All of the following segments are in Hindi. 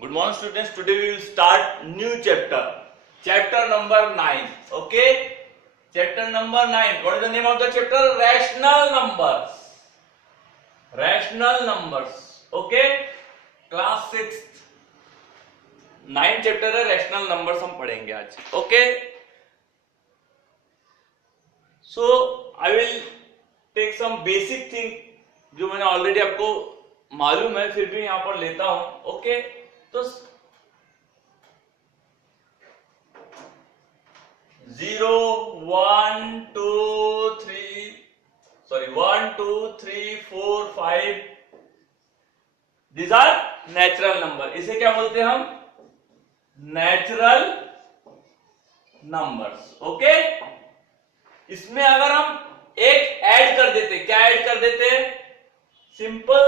Good morning, students. Today we will start new chapter. Chapter number 9. Okay. Chapter number 9. What is the name of the chapter? Rational numbers. Rational numbers. Okay. Class 6. 9 chapter है rational numbers हम पढ़ेंगे आज. Okay. So I will take some basic thing जो मैंने already आपको मालूम है, फिर भी यहां पर लेता हूं. ओके. तो 0 1 2 3 1 2 3 4 5 these are natural number. इसे क्या बोलते हैं हम? Natural numbers. ओके. इसमें अगर हम एक ऐड कर देते, क्या ऐड कर देते? सिंपल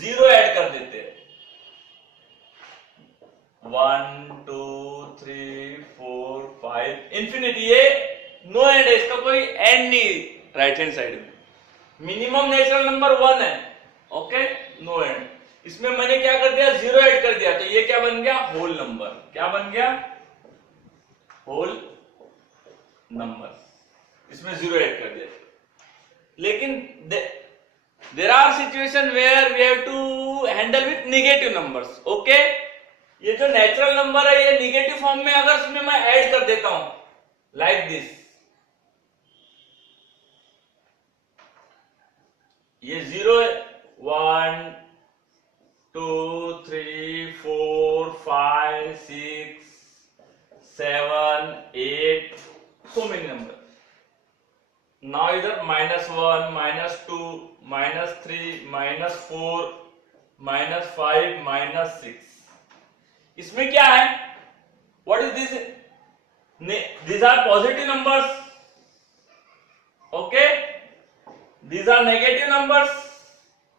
0 ऐड कर देते. 1 2 3 4 5 इंफिनिटी. ये नो एंड है, इसका कोई एंड नहीं राइट हैंड साइड में. मिनिमम नेचुरल नंबर 1 है. ओके. No end. इसमें मैंने क्या कर दिया? 0 ऐड कर दिया, तो ये क्या बन गया? Whole number. क्या बन गया? Whole number. इसमें 0 ऐड कर दिया. लेकिन there are situation where we have to handle with negative numbers. Okay. ये जो नेचुरल नंबर है ये निगेटिव फॉर्म में अगर इसमें मैं ऐड कर देता हूं लाइक दिस, ये 0 है. 1 2 3 4 5 6 7 8 so many numbers. Now इधर -1 -2 -3 -4 -5 -6. इसमें क्या है? What is this? These are positive numbers. Okay. These are negative numbers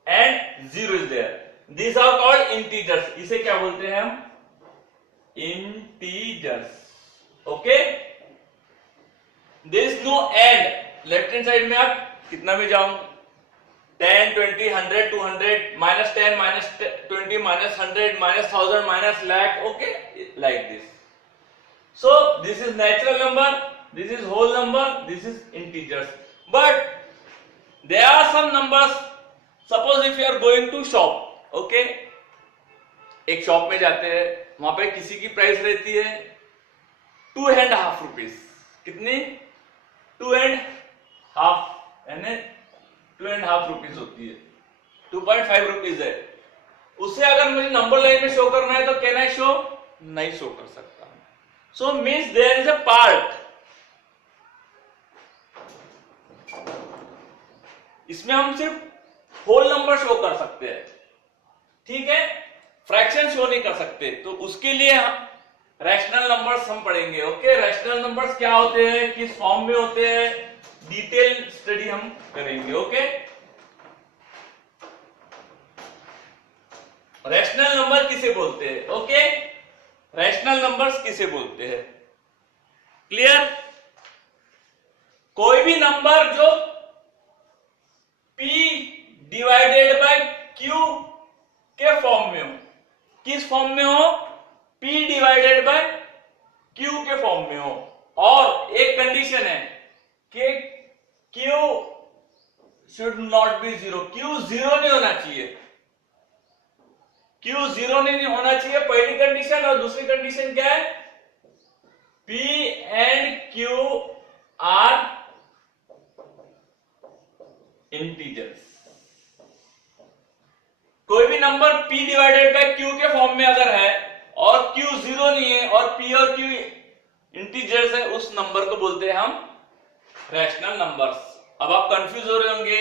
and 0 is there. These are called integers. इसे क्या बोलते हैं हम? Integers. Okay. There is no end. Left hand side में आप कितना भी जाओ, 10 20 100 200 -10 -20 -100 -1000 -lakh. Okay, like this. So this is natural number, this is whole number, this is integers. But there are some numbers. Suppose if you are going to shop. Okay, एक शॉप में जाते हैं, वहां पे किसी की प्राइस रहती है 2.5 रुपीज. कितनी? 2.5 यानी 2.5 रुपीज होती है. 2.5 रुपीज है. उसे अगर मुझे नंबर लाइन में शो करना है तो कैन आई शो? नहीं शो कर सकता. So means there is a part. इसमें हम सिर्फ होल नंबर शो कर सकते हैं. ठीक है. फ्रैक्शन शो नहीं कर सकते. तो उसके लिए हम रैशनल नंबर्स हम पढ़ेंगे. ओके. रैशनल नंबर्स क्या होते हैं, किस फॉर्म में होते हैं, डिटेल स्टडी हम करेंगे. ओके. रैशनल नंबर किसे बोलते हैं? ओके. रैशनल नंबर्स किसे बोलते हैं? क्लियर? कोई भी नंबर जो p डिवाइडेड बाय q के फॉर्म में हो. किस फॉर्म में हो? p डिवाइडेड बाय q के फॉर्म में हो. और एक कंडीशन है कि q should not be 0. q 0 नहीं होना चाहिए. q 0 नहीं होना चाहिए, पहली कंडीशन. और दूसरी कंडीशन क्या है? p and q are integers. कोई भी number p divided by q के फॉर्म में अगर है और q 0 नहीं है और p और q इंटीजर्स है, उस नंबर को बोलते हैं हम रैशनल नंबर्स. अब आप कंफ्यूज हो रहे होंगे,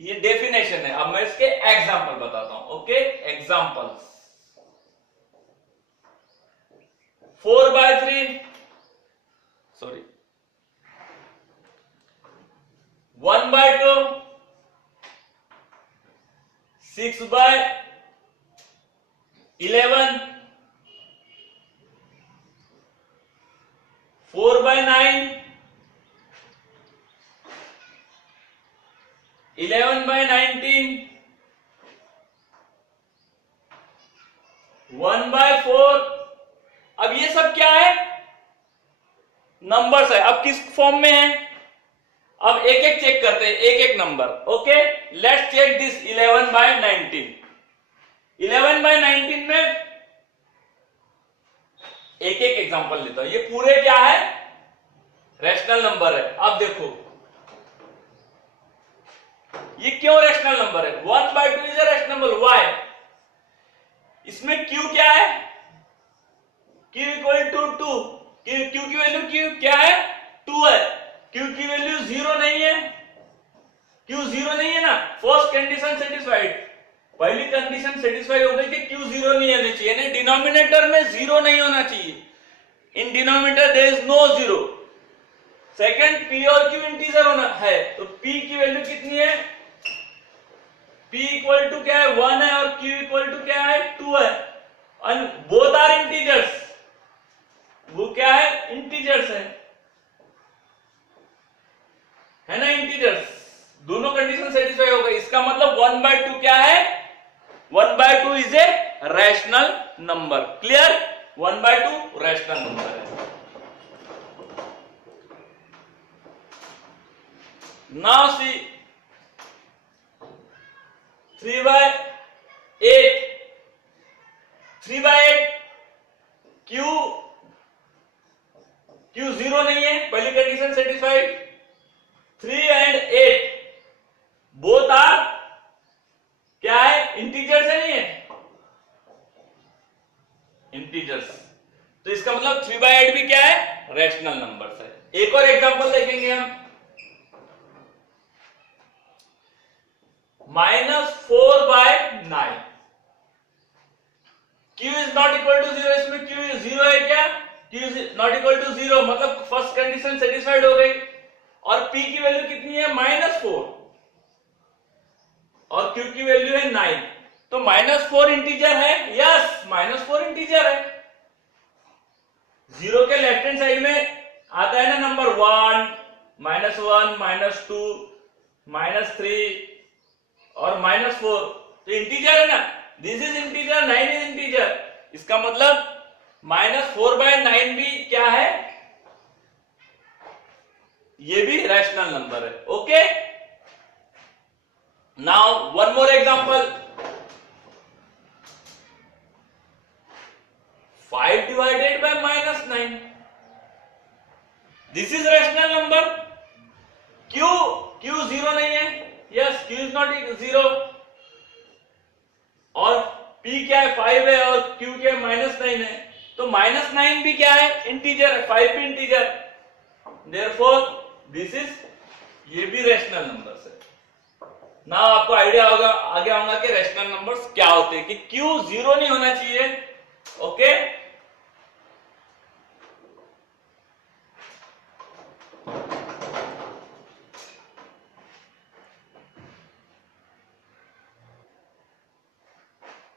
ये डेफिनेशन है. अब मैं इसके एग्जांपल बताता हूं. ओके. एग्जांपल्स. 4/3 सॉरी 1/2 6/11 4/9 11/19 1/4। अब ये सब क्या है? नंबर्स है। अब किस फॉर्म में है? अब एक एक चेक करते हैं, एक एक number. Okay, let's check this 11/19। 11/19 में एक एक एग्जांपल लेता हूं। ये पूरे क्या है? रैशनल नंबर है। अब देखो ये क्यों रैशनल नंबर है? 1/2 is a rational number. Why? इसमें q क्या है? q equal to 2। q की वैल्यू q क्या है? 2 है। q की वैल्यू 0 नहीं है। q 0 नहीं है ना। First condition satisfied. पहली कंडीशन सेटिस्फाई हो गई कि q 0 नहीं होना चाहिए, यानी डिनोमिनेटर में 0 नहीं होना चाहिए। In denominator there is no 0। Second, p और q इंटीजर होना है, तो p की वैल्यू कितनी है? p इक्वल टू क्या है? 1 है और q इक्वल टू क्या है? 2 है। And both are integers. वो क्या है? इंटीजर्स है ना, इंटीजर्स। दोनों कंडीशन सेटिस्फाई हो गई। इसका मतलब 1/2 क्या है? 1/2 is a rational number. Clear? 1/2 rational number है। Now see 3/8। 3/8 q 0 नहीं है, पहली condition satisfied. 3 and 8 both are क्या है? इंटीजर्स है, नहीं है? इंटीजर्स। तो इसका मतलब 3/8 भी क्या है? रैशनल नंबर्स है। एक और एग्जांपल देखेंगे हम। -4/9। q is not equal to 0। इसमें q 0 है क्या? q is not equal to 0, मतलब फर्स्ट कंडीशन सेटिस्फाइड हो गई। और p की वैल्यू कितनी है? -4 और q की वैल्यू है 9। तो -4 इंटीजर है। यस, -4 इंटीजर है। 0 के लेफ्ट हैंड साइड में आता है ना नंबर 1, -1, -2, -3 और -4। तो इंटीजर है ना। This is integer, 9 is integer. इसका मतलब -4/9 भी क्या है? ये भी रैशनल नंबर है। Okay, now one more example. 5 divided by -9. This is rational number. q 0 नहीं है। Yes, q is not 0। और p क्या है? 5 है और q क्या है? -9 है। तो -9 भी क्या है? इंटीजर है। 5 भी इंटीजर। देयरफॉर दिस इज, ये भी रैशनल नंबर्स है। ना आपको आइडिया होगा आगे आऊंगा कि रैशनल नंबर्स क्या होते हैं, कि q 0 नहीं होना चाहिए। ओके,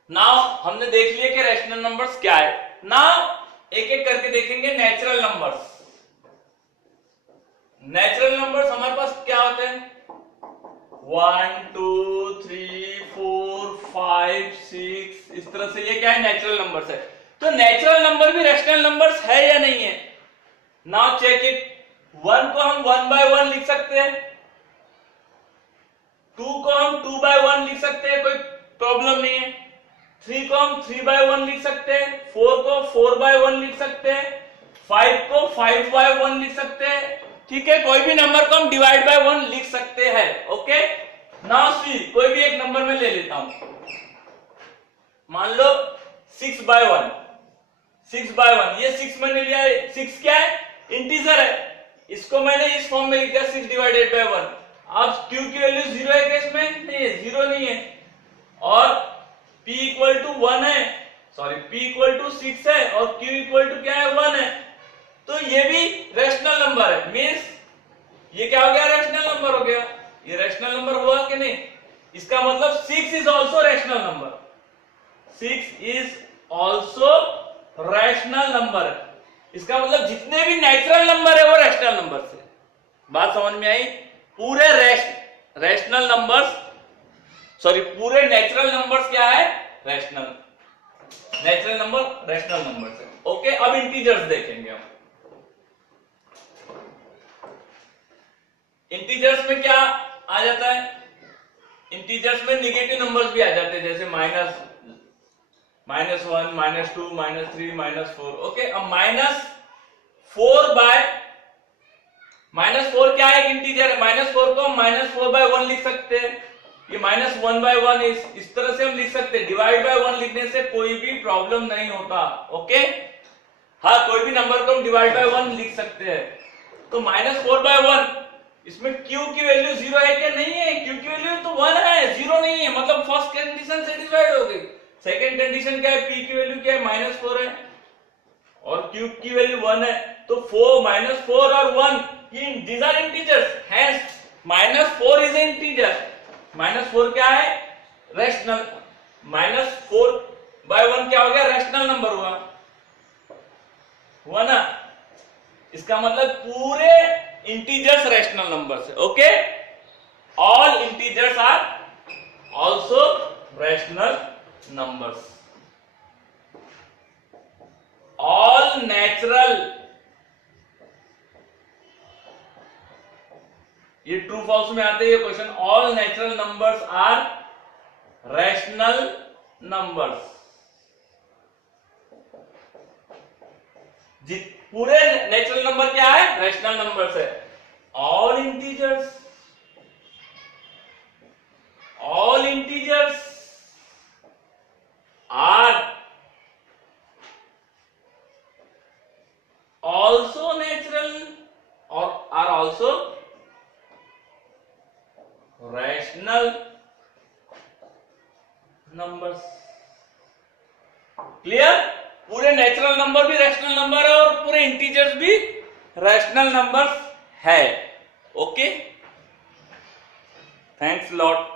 नाउ हमने देख लिया कि रैशनल नंबर्स क्या है। नाउ एक एक करके देखेंगे नेचुरल नंबर्स। नेचुरल नंबर्स हमारे पास क्या होते हैं? 1 2 3 4 5 6, इस तरह से ये क्या है? नेचुरल नंबर्स है। तो नेचुरल नंबर भी रैशनल नंबर्स है या नहीं है? Now check it. 1 को हम 1/1 लिख सकते हैं। 2 को हम 2/1 लिख सकते हैं, कोई प्रॉब्लम नहीं है। 3 को हम 3/1 लिख सकते हैं। 4 को 4/1 लिख सकते हैं। 5 को 5/1 लिख सकते हैं। ठीक है, कोई भी नंबर को हम डिवाइड बाय 1 लिख सकते हैं। ओके, नाउ सी, कोई भी एक नंबर में ले लेता हूं। मान लो 6/1। 6/1, ये 6 मैंने लिया है। 6 क्या है? इंटीजर है। इसको मैंने इस फॉर्म में लिख दिया 6 डिवाइडेड बाय 1। अब q की वैल्यू 0 है क्या? इसमें नहीं है, 0 नहीं है। और p इक्वल टू 1 है, सॉरी p इक्वल टू 6 है और q इक्वल टू क्या है? 1 है। तो ये भी रैशनल नंबर है। मींस ये क्या हो गया? रैशनल नंबर हो गया। ये रैशनल नंबर हुआ कि नहीं? इसका मतलब 6 is also rational number. 6 is also rational number. इसका मतलब जितने भी नेचुरल नंबर है वो रैशनल नंबर है। बात समझ में आई? पूरे रैशनल नंबर्स, सॉरी पूरे नेचुरल नंबर्स क्या है? Rational. Natural number rational number से। ओके, अब इंटीजर्स देखेंगे हम। इंटीजर्स में क्या आ जाता है? इंटीजर्स में निगेटिव नंबर्स भी आ जाते हैं, जैसे -1, -2, -3, -4। ओके, अब -4 क्या है? एक इंटीजर है। -4 को हम -4/1 लिख सकते हैं। ये -1/1 इस तरह से हम लिख सकते हैं। डिवाइड बाय 1 लिखने से कोई भी प्रॉब्लम नहीं होता। ओके, हाँ, कोई भी नंबर को हम डिवाइड बाय 1 लिख सकते हैं। तो -4/1, इसमें q की वैल्यू 0 है क्या? नहीं है। q की वैल्यू तो 1 है, 0 नहीं है। मतलब फर्स्ट कंडीशन सेटिस्फाइड हो गई। सेकंड कंडीशन क्या है? p की वैल्यू क्या है? -4 है और q की वैल्यू 1 है। तो -4 और 1 these are integers, hence -4 is an integer। -4 क्या है? रैशनल। -4/1 क्या हो गया? रैशनल नंबर हुआ ना। इसका मतलब पूरे इंटीजर्स रैशनल नंबर्स है। Okay, all integers are also rational numbers. All natural, ये ट्रू फॉल्स में आते हैं question. All natural numbers are rational numbers. पूरे नेचुरल नंबर क्या है? रैशनल नंबर्स है। All integers are also natural or are also rational numbers। Clear? पूरे नेचुरल नंबर भी रैशनल नंबर है और पूरे इंटीजर्स भी रैशनल नंबर्स है। Okay, thanks lot.